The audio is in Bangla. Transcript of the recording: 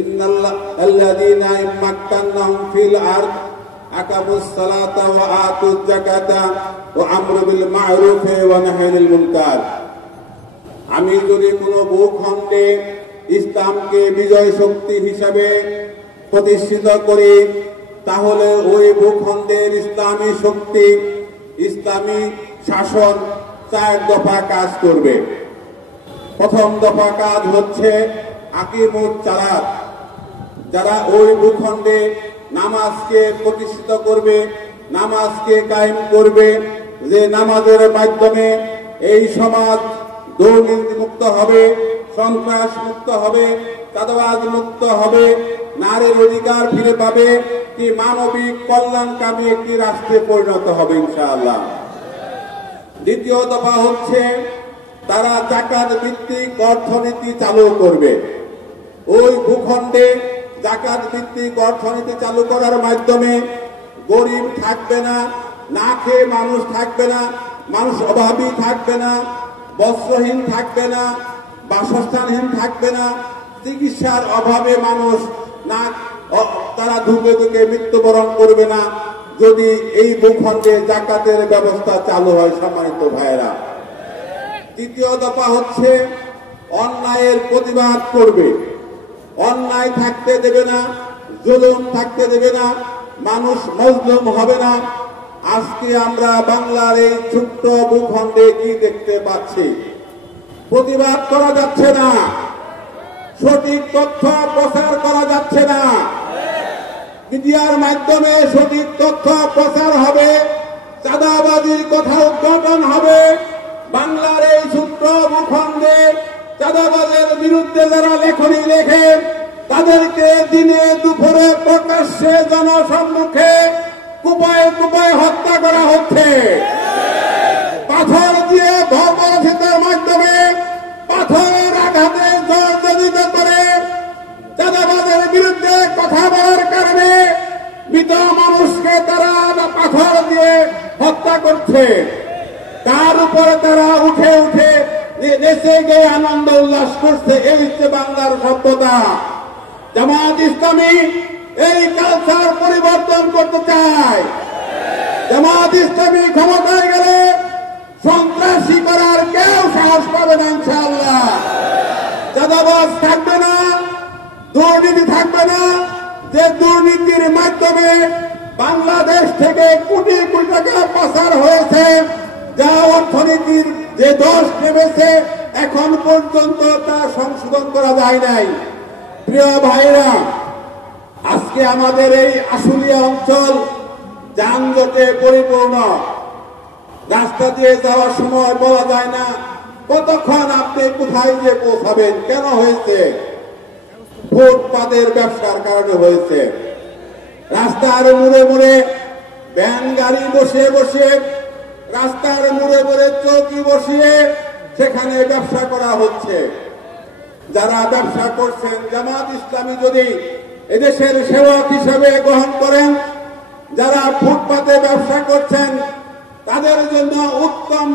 ইন্নাল্লাযীনা ইম্মাক্কান্নাহুম ফিল আরদ আকামুস সালাতা ওয়া আতুজ যাকাতা ওয়া আমরু বিল মা'রুফ ওয়া নাহয়ু আনিল মুনকার। আমি যদি কোনো ভূখণ্ডে ইসলামকে বিজয় শক্তি হিসাবে প্রতিষ্ঠিত করি, তাহলে ওই ভূখণ্ডের ইসলামী শক্তি, ইসলামী শাসন 4 দফা কাজ করবে। প্রথম দফা কাজ হচ্ছে আকিমুস সালাত। যারা ওই ভূখণ্ডে নামাজকে প্রতিষ্ঠিত করবে, নামাজকে কায়েম করবে, যে নামাজের মাধ্যমে এই সমাজ দুর্নীতি মুক্ত হবে, সন্ত্রাস মুক্ত হবে, চাঁদাবাজ মুক্ত হবে, নারীর অধিকার ফিরে পাবে, কি মানবিক কল্যাণকামী একটি রাষ্ট্রে পরিণত হবে ইনশাআল্লাহ। দ্বিতীয় দফা হচ্ছে তারা যাকাত ভিত্তিক অর্থনীতি চালু করবে। ওই ভূখণ্ডে যাকাত ভিত্তিক অর্থনীতি চালু করার মাধ্যমে গরিব থাকবে না, না খেয়ে মানুষ থাকবে না, মানুষ অভাবী থাকবে না, বস্ত্রহীন থাকবে না, বাসস্থানহীন থাকবে না, চিকিৎসার অভাবে মানুষ না তারা ধুকে ধুকে মৃত্যুবরণ করবে না, যদি এই ভূখণ্ডে যাকাতের ব্যবস্থা চালু হয়। সম্মানিত ভাইয়েরা, তৃতীয় দফা হচ্ছে অন্যায়ের প্রতিবাদ করবে। অন্যায় থাকতে দেবে না, জুলুম থাকতে দেবে না, মানুষ মজলুম হবে না। আজকে আমরা বাংলার এই ছোট্ট ভূখণ্ডে কি দেখতে পাচ্ছি? প্রতিবাদ করা যাচ্ছে না, সঠিক তথ্য প্রচার করা যাচ্ছে না, মিডিয়ার মাধ্যমে সঠিক তথ্য প্রচার হবে, চাঁদাবাজির কথা উদ্ঘাটন হবে। বাংলার এই ছোট্ট ভূখণ্ডে চাঁদাবাজের বিরুদ্ধে যারা লেখনী লেখে, তাদেরকে দিনে দুপুরে প্রকাশ্যে জনসম্মুখে কুপায় কুপায় হত্যা করা হচ্ছে। পাথর দিয়ে ধর্মরক্ষিতের মাধ্যমে পাথরের আঘাতে জর্জরিত করে চাঁদাবাজের বিরুদ্ধে কথা বলার কারণে মৃত মানুষকে তারা পাথর দিয়ে হত্যা করছে। তার উপরে তারা উঠে উঠে দেশে গিয়ে আনন্দ উল্লাস করছে। এই হচ্ছে বাংলার সভ্যতা। জামাত ইসলামী এই কালচার পরিবর্তন করতে চায়। জামাত ইসলামী ক্ষমতায় গেলে সন্ত্রাসী করার কেউ সাহস পাবে না ইনশাআল্লাহ। চাঁদাবাজ থাকবে না, দুর্নীতি থাকবে না, যে দুর্নীতির মাধ্যমে বাংলাদেশ থেকে কোটি কোটি টাকা পাচার হয়েছে, যা অর্থনীতির যে দোষ নেমেছে এখন পর্যন্ত তা সংশোধন করা যায় নাই। প্রিয় ভাইরা, আজকে আমাদের এই আশুলিয়া অঞ্চল যানজটে পরিপূর্ণ। রাস্তা দিয়ে যাওয়ার সময় বলা যায় না কতক্ষণ আপনি কোথায় গিয়ে পৌঁছাবেন। কেন হয়েছে? ফুটপাতের ব্যবসার কারণে হয়েছে। রাস্তার মুড়ে মুড়ে ভ্যান গাড়ি বসে বসে, রাস্তার মুড়ে মুড়ে চৌকি বসিয়ে সেখানে ব্যবসা করা হচ্ছে। যারা ব্যবসা করছেন, জামাত ইসলামী যদি এদেশের সেবক হিসেবে গ্রহণ করেন, যারা ফুটপাতে ব্যবসা করছেন তাদের জন্য উত্তম